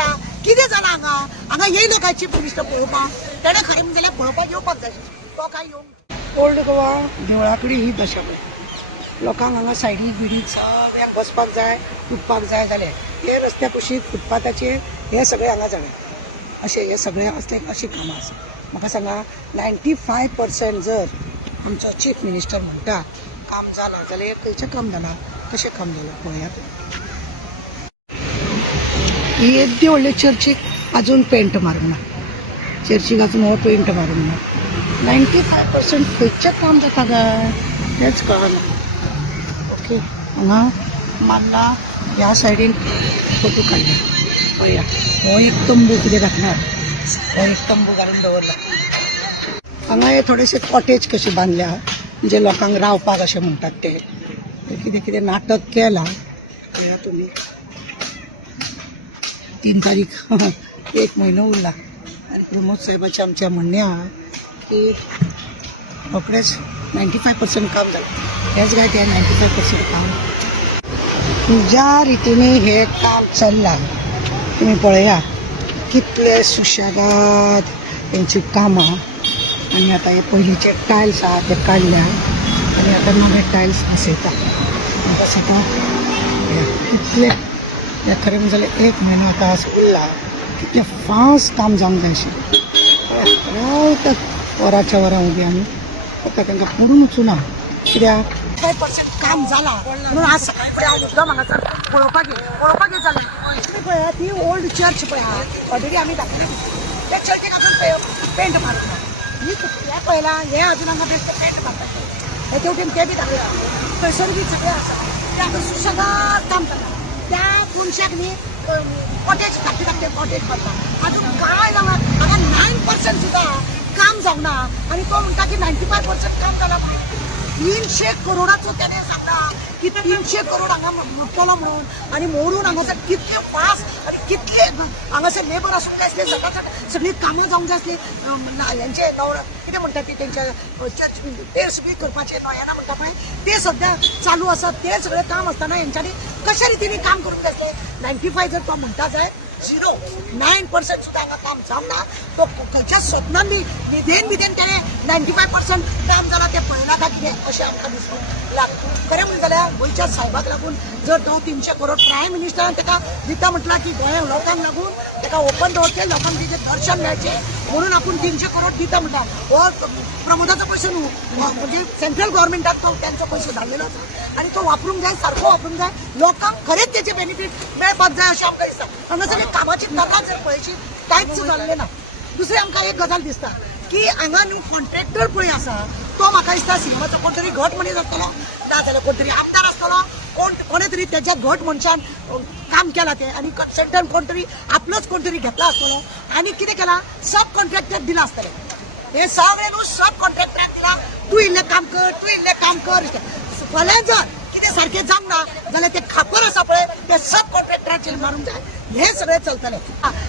म्हणटा कितें जालां हांगा येयलो काय चीफ मिनिस्टर पळोवपाक तेणें खरें म्हणजे जाल्यार पळोवपाक येवपाक जाय तो काय येवंक ओल्ड गोवा देवळा कडेन ही दशा पळय लोकांक हांगा सायडीक बिडीक सगळ्यांक बसपाक जाय उठपाक जाय जालें हे रस्त्या कुशीक फुटपाथाचेर हे सगळें हांगा जालें अशें हे सगळें असले अशीं कामां आसा म्हाका सांगा 95% जर आमचो चीफ मिनिस्टर म्हणटा काम जालां जाल्यार खंयचें काम जालां कशें काम जालां पळयात ही येद्दी व्हडले चर्चीक अजून पेंट मारूंक ना चर्चीक अजून हो पेंट मारूंक ना 95% खंयचें काम जाता काय तेंच कळना ओके हांगा मारला ह्या सायडीन फोटो काडला पळया हो एक तंबू कितें घातला हो एक तंबू घालून दवरला हांगा हे थोडेशे कॉटेज कशी बांदल्या म्हणजे लोकांक रावपाक अशें म्हणटात ते कितें कितें नाटक केलां पळया तुमी 3 तारीख 1 म्हयनो उरला आनी प्रमोद साहेबाचें आमचें म्हणणें आहा की रोखडेंच 95% काम जालें हेच काय ते 95% काम ज्या रितीने हे काम चल्लां तुम्ही पळया कितले सुशेगाद तेंची कामां आनी आतां हे पयलींचे टायल्स आहा ते काडल्या आनी आतां नवे टायल्स बसयता बस आतां कितले हे खरें म्हणजे जाल्यार 1 म्हयनो आतां उरला कितलें फास्ट काम जावंक जाय आशिल्लें रावतात वराच्या वरां उबी आमी फक्त तांकां पडून वचूना कित्याक 95% काम जालां म्हणून आज सकाळी फुडें हांव मुद्दम हांगासर पळोवपाक जालें तुमी पळयात ती ओल्ड चर्च पळया ऑलरेडी आमी दाखयली त्या चर्चीक अजून पेंट मारूंक ना ही हे पळयलां हे अजून हांगा बेश्टे पेंट मारतात हे तेवटेन ते बी दाखयला थंयसर बी सगळें आसा ते आतां सुशेगाद काम करता त्या कोणशाक न्ही कॉटेज धाकटे कॉटेज बांदता अजून काय जावं हांगा 9% सुद्दां काम जावंक ना आनी तो म्हणटा की 95% काम जालां म्हणून 300 करोडाचो त्याने सांगता की 300 करोड हांगा मोडटलो म्हणून आनी मोडून हांगासर कितले फास्ट आनी कितले हांगासर लेबर आसूंक जाय आसले सकाळ सगळीं कामां जावंक जाय आसली हेंचे नवरा कितें म्हणटा ती तेंच्या चर्च ते सगळीं करपाचें नोयाना म्हणटा पळय ते सद्या चालू आसा ते सगळें काम आसतना हेंच्यांनी कशा रितीने काम करूंक जाय आसलें 95 जर तो म्हणटा जाय 9% सुद्दां हांगा काम जावना तो खंयच्या स्वप्नान बी न्हिदेन तेणें 95% काम जालां तें पळयना काय कितें अशें आमकां दिसूंक लागता खरें म्हणलें जाल्यार गोंयच्या साहेबाक लागून जर तो 300 करोड प्रायम मिनिस्टरान ताका दिता म्हटलां की गोंया लोकांक लागून ताका ओपन दवरचें लोकांक तिचें दर्शन मेळचें म्हणून आपूण 300 करोड दिता म्हणटा हो प्रमोदाचो पयसो न्हू म्हणजे सेंट्रल गव्हर्मेंटाक तो त्यांचो पयसो धाडलेलो आसा आनी तो वापरूंक जाय सारको वापरूंक जाय लोकांक खरेंच तेचे बेनिफीट मेळपाक जाय अशें आमकां दिसता हांगासर कामाची तरां जर पळयची कांयच जाल्लें ना दुसरें आमकां एक गजाल दिसता की हांगा न्हू कॉन्ट्रॅक्टर पळय आसा तो म्हाका दिसता सीएमाचो कोण तरी घट मनीस आसतलो ना जाल्यार कोण तरी आमदार आसतलो कोणे तरी त्याच्या घट मनशान काम केलां तें आनी सेंटरान कोण तरी आपलोच कोण तरी घेतला आसतलो आनी कितें केलां सब कॉन्ट्रॅक्टर दिला आसतलें हे सगळे न्हू सब कॉन्ट्रॅक्टरान दिला तूं इल्लें काम कर फाल्यां जर कितें सारकें जावंक ना जाल्यार ते खापर आसा पळय ते सब कॉन्ट्रॅक्टराचेर मारूंक जाय हे सगळें चलतलें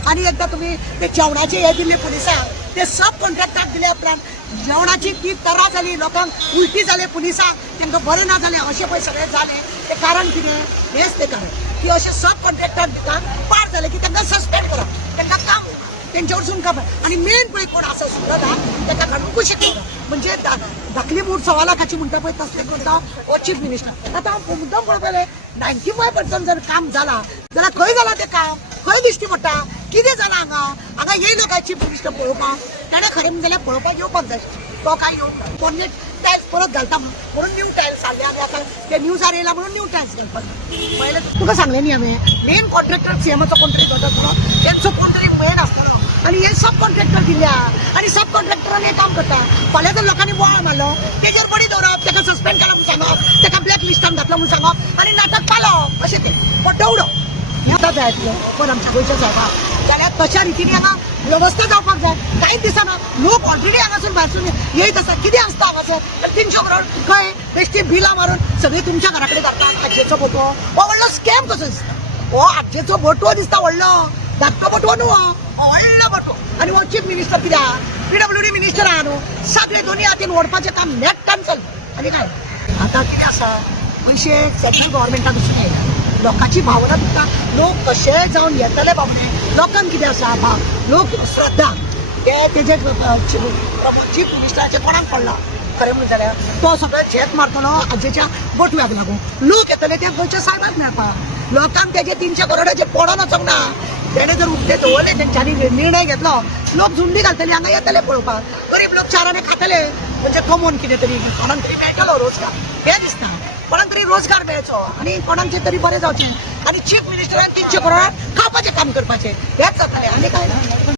आनी एकदां तुमी ते जेवणाचे हे दिल्ले पुलिसांक ते सब कॉन्ट्रॅक्टाक दिल्या उपरांत जेवणाची ती तरा जाली लोकांक उलटी जाले पुलिसांक तांकां बरें ना जालें अशें पळय सगळें जालें तें कारण कितें हेच तें कारण की अशें सब कॉन्ट्रॅक्टाक दिता पाड जालें की तांकां सस्पेंड करप तांकां काम तेंच्या वरसून काम आनी मेन पळय कोण आसा सुद्दां ताका घालूंकूच शिकयता म्हणजे धाकली मूठ सवा लाखाची म्हणटा पळय तसलें करता हो चीफ मिनिस्टर आतां हांव मुद्दम पळयलें 95% जर काम जालां जाल्यार खंय जालां तें काम खंय दिश्टी पडटा कितें जालां हांगा येयलो काय चीफ मिनिस्टर पळोवपाक ताणें खरें म्हणजे जाल्यार पळोवपाक येवपाक जाय तो काय येवंक ना पोरणे टायल्स परत घालता म्हणून न्यू टायल्स हाडले आनी आतां ते न्यूजार येयला म्हणून न्यू टायल्स घालपाक पळयलें तुका सांगलें न्ही हांवें मेन कॉन्ट्रॅक्टर सीएमाचो कोण तरी घट आसतलो तेंचो कोण तरी मेन आसतलो आनी हे सब कॉन्ट्रॅक्टर दिल्या आनी सब कॉन्ट्रॅक्टरान हें काम करता फाल्यां जर लोकांनी बोवाळ मारलो तेजेर बडी दवरप ताका सस्पेंड केला म्हूण सांगप ताका ब्लॅक लिस्टान घातलो म्हूण सांगप आनी नाटक पालप अशें तें पण दवडो येता जाय आसलो पण आमच्या गोंयच्या साहेबाक जाल्यार तशा रितीने हांगा व्यवस्था जावपाक जाय कांयच दिसना लोक ऑलरेडी हांगासून भायरसून येयत आसा कितें आसता हांगासर 300 करोड खंय बेश्टी बिलां मारून सगळीं तुमच्या घरा कडेन धाडटा आज्जेचो बटवो हो व्हडलो स्कॅम कसो दिसता हो आज्जेचो बटवो दिसता व्हडलो धाकटो बटवो न्हू हो व्हडलो बटवो आनी हो चीफ मिनिस्टर कित्याक PWD मिनिस्टर आहा न्हू सगळे दोनी हातीन ओडपाचें काम नेट्टान चलता आनी काय आतां कितें आसा पयशे सेंट्रल गव्हर्मेंटाक वचून येयला लोकांची भावना दिसता लोक कशे जावन येतले बाबडे लोकांक कितें आसा लोक श्रद्धा तेजे चीफ मिनिस्टराचे कोणाक पडला खरें म्हणून जाल्यार तो सगळें झेत मारतलो हाजेच्या बोटव्याक लागून लोक येतले ते गोंयच्या सायबाक मेळपाक लोकांक तेजे 300 करोडाचे पडोन वचोंक ना तेणे जर उक्ते दवरले तेंच्यांनी निर्णय घेतलो लोक झुंडी घालतले हांगा येतले पळोवपाक गरीब लोक चारांनी खातले म्हणजे कमोवन कितें तरी कोणाक तरी मेळटलो रोजगार हें दिसता कोणाक तरी रोजगार मेळचो आनी कोणाचें तरी बरें जावचें आनी चीफ मिनिस्टरान 300 करोडान खावपाचें काम करपाचें हेंच जातालें आनी काय ना